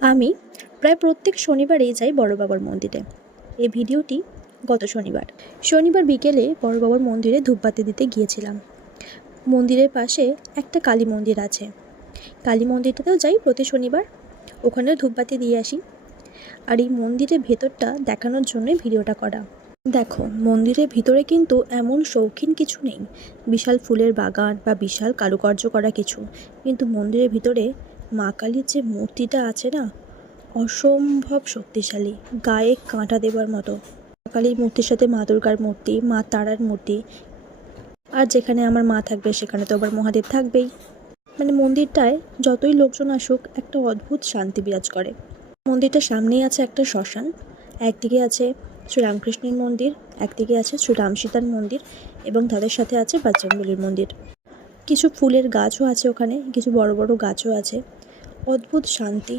আমি প্রায় প্রত্যেক শনিবারেই যাই বড় বাবার মন্দিরে। এই ভিডিওটি গত শনিবার বিকেলে বড় বাবার মন্দিরে ধূপবাতি দিতে গিয়েছিলাম। মন্দিরের পাশে একটা কালী মন্দির আছে, কালী মন্দিরটাতেও যাই প্রতি শনিবার, ওখানেও ধূপবাতি দিয়ে আসি। আর এই মন্দিরের ভেতরটা দেখানোর জন্যই ভিডিওটা করা। দেখো, মন্দিরের ভিতরে কিন্তু এমন শৌখিন কিছু নেই, বিশাল ফুলের বাগান বা বিশাল কারুকার্য করা কিছু, কিন্তু মন্দিরের ভিতরে মা কালীর যে মূর্তিটা আছে না, অসম্ভব শক্তিশালী, গায়ে কাঁটা দেবার মতো। মা কালীর মূর্তির সাথে মা দুর্গার মূর্তি, মা তারার মূর্তি, আর যেখানে আমার মা থাকবে সেখানে তো আবার মহাদেব থাকবেই। মানে মন্দিরটায় যতই লোকজন আসুক, একটা অদ্ভুত শান্তি বিরাজ করে। মন্দিরটার সামনেই আছে একটা শ্মশান, একদিকে আছে শ্রীরামকৃষ্ণের মন্দির, একদিকে আছে শ্রীরাম সীতার মন্দির, এবং তাদের সাথে আছে বজরংবলীর মন্দির। কিছু ফুলের গাছও আছে ওখানে, কিছু বড় বড় গাছও আছে। অদ্ভুত শান্তি,